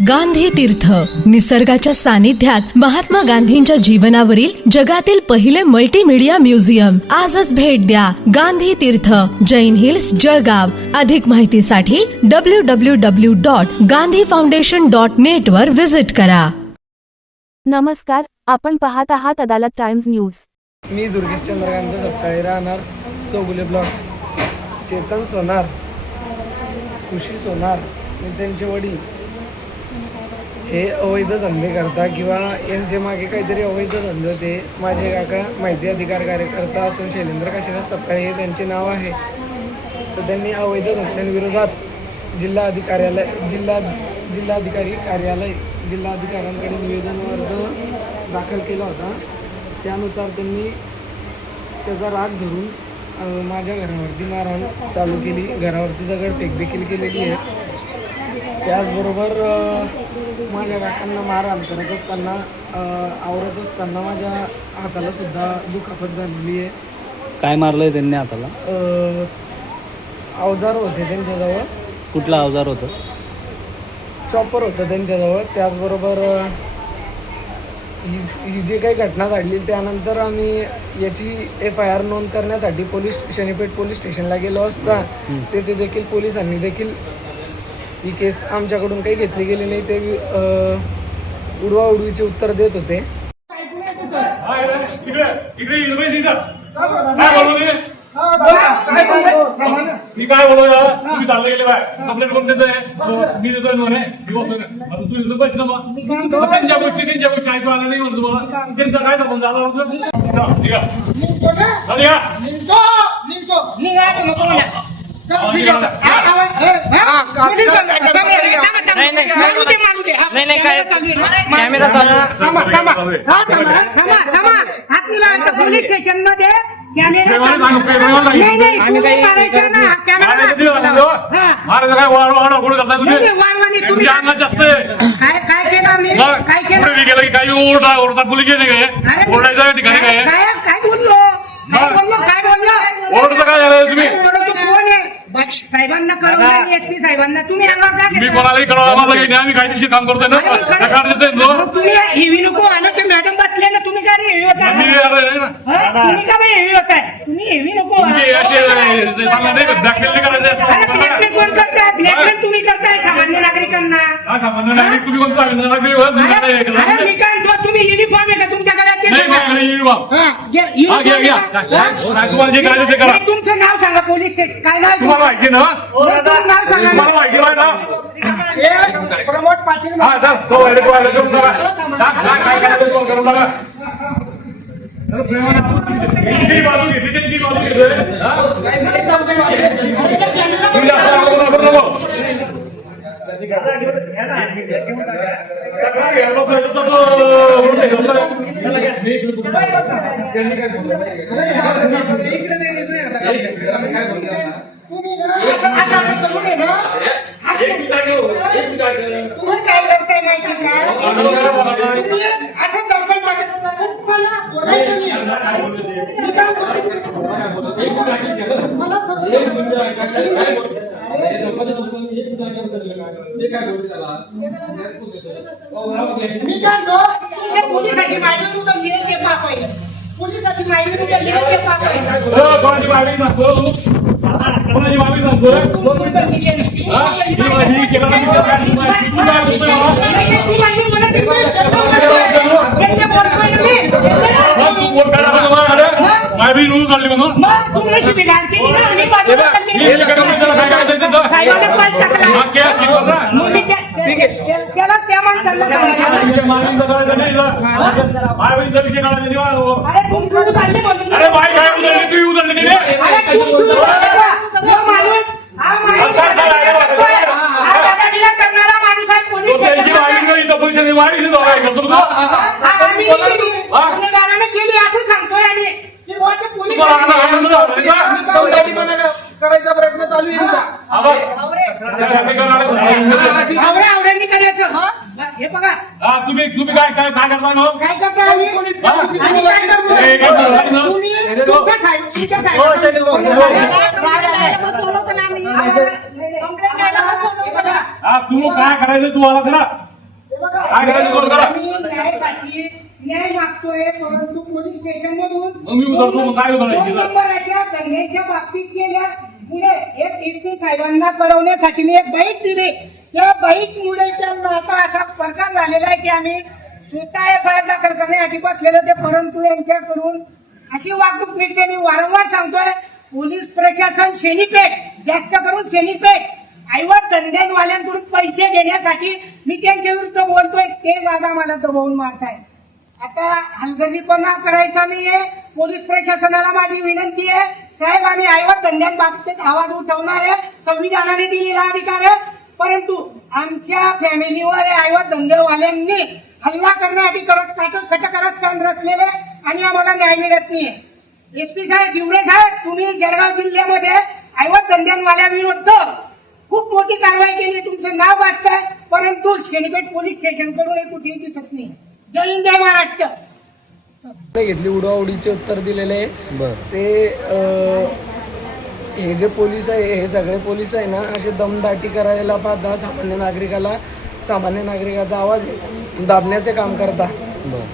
गांधी तीर्थ, निसर्गाच्या सानिध्यात महात्मा गांधींच्या जीवनावरील जगातील पहिले मल्टीमीडिया म्युझियम. आजच भेट द्या. गांधी तीर्थ, जैन हिल्स, जळगाव. अधिक माहितीसाठी www.gandhifoundation.net वर विजिट करा. नमस्कार, आपण पाहत आहात अदालत टाइम्स न्यूज. मी दुर्गेश चंद्रकांत सपकाळे, राहणार चौगुले ब्लॉक. चेतन सोनार, खुशी सोनार आणि त्यांचे वडील हे अवैध धंदे करता किंवा यांचे मागे काहीतरी अवैध धंदे होते. माझे काका माहिती अधिकार कार्यकर्ता असून शैलेंद्र काशीनाथ सपकाळे हे त्यांचे नाव आहे. तर त्यांनी अवैध धंद्यांविरोधात जिल्हाधिकाऱ्यांकडे निवेदन अर्ज दाखल केला होता. त्यानुसार त्यांनी त्याचा राग धरून माझ्या घरावरती मारहाण चालू केली. घरावरती दगडफेक देखील केलेली आहे. त्याचबरोबर माझ्या काकांना मारहाण करत असताना आवरत असताना माझ्या हाताला सुद्धा दुखापत झालेली आहे. काय मारलंय त्यांनी हाताला? अवजार होते त्यांच्याजवळ. कुठला अवजार होतं? चॉपर होतं त्यांच्याजवळ. त्याचबरोबर ही जी काही घटना घडली त्यानंतर आम्ही याची FIR नोंद करण्यासाठी शनीपेठ पोलीस स्टेशनला गेलो असता तेथे देखील पोलिसांनी देखील ही केस आमच्याकडून काही घेतली गेली नाही. ते उडवाउडवीचे उत्तर देत होते. मी काय बोलू यार, तुम्ही चालले गेले काय कंप्लेंट करून देतोय. मी देतोय म्हणे तू देतो पैसे ना. त्यांच्या गोष्टी ऐकू आल्या नाही म्हणतो मला. त्यांचा काय संबंध झाला होतं? काही ओरडा पोलीस ठिकाणी काय ओरडतं काय झालं तुम्ही? साहेबांना कळवलं, SP साहेबांना. तुम्ही मी कोणालाही कळवा आम्ही कायदेशीर काम करतोय ना. तुम्ही हेवी नको आलं ते मॅडम बसले ना. तुम्ही काय हेवी होताय? तुम्ही का हेवी होताय? तुम्ही हेवी नको. ब्लॅकमेल कोण करताय? ब्लॅकमेल तुम्ही करताय सामान्य नागरिकांना. तुम्ही कोणता मी काय म्हणतो, तुम्ही युनिफॉर्म आहे का तुमच्याकडे? तुमचं नाव सांगा. पोलीस स्टेशन काय नाव? माहिती ना? मला माहिती आहे ना? प्रमोद पाटील. बाजू घेतली त्यांची बाजू घेतोय. तुम्ही काय करताय माहिती का? तुम्ही असं दर्पण टाकत मला बोलायचं नाही. मी काय मला मी काय पोलिसाची माहिती तुमचं लिहित घे पाप आहे. पोलिसाची माहिती तुमच्या लिहित घे पाप आहे. कोणाची मागणी सांगतो? कोणाची मागणी सांगतोय? माहिती रूल काढली म्हणून तुम्ही शिबिरात केली ना. त्याला त्या माणसाला अरे बाय काय उचलली तू उचलली तिने करणारा माणूस आहे. केली असं सांगतोय आम्ही. करायचा प्रयत्न चालू आहे. आवड्यांनी करायचं. हे बघा तुम्ही काय काय काय करता ना? काय करता आम्ही? तू काय करायचं तू आला काय करायचं कोण करा. आम्ही न्यायासाठी न्याय मागतोय, परंतु पोलीस स्टेशन मधून मग मी उतरतो, मग काय उतरायचं? 2 नंबराच्या दंड्याच्या बाबतीत गेल्या पुढे एक एसपी साहेबांना कळवण्यासाठी मी एक बाईट दिली. त्या बाईट मुळे त्यांना आता असा प्रकार झालेला आहे की आम्ही स्वतः FIR दाखल करण्यासाठी बसलेलो ते, परंतु यांच्याकडून अशी वागणूक मिळते. मी वारंवार सांगतोय, पोलीस प्रशासन शेनीपेठ, जास्त करून शेनीपेठ ऐवत धंद्यावाल्यांकडून पैसे घेण्यासाठी मी त्यांच्या विरुद्ध बोलतोय, ते दादा मला दबावून मारताय. आता हलगर्जीपणा करायचा नाहीये. पोलीस प्रशासनाला माझी विनंती आहे, साहेब आम्ही ऐवत धंद्यांबाबतीत आवाज उठवणार आहे, संविधानाने दिलेला अधिकार आहे, परंतु आमच्या फॅमिलीवर ऐवत धंदेवाल्यांनी हल्ला करण्यासाठी कटकारस्थान रचलेले आणि आम्हाला न्याय मिळत नाहीये. एसपी साहेब, दिवडे साहेब, तुम्ही जळगाव जिल्ह्यामध्ये ऐवत धंद्यांवाल्याविरुद्ध खूप मोठी कारवाई केली, तुमचं नाव वाचतंय, परंतु शेनीपेठ पोलीस स्टेशन कडून कुठेही दिसत नाही. जय हिंद, जय महाराष्ट्र. घेतली उडवाउडीचे उत्तर दिलेले आहे. बरं. ते हे जे पोलीस आहे, हे सगळे पोलीस आहे ना, असे दमदाटी करायला पाहता सामान्य नागरिकाचा आवाज दाबण्याचे काम करता. बरं.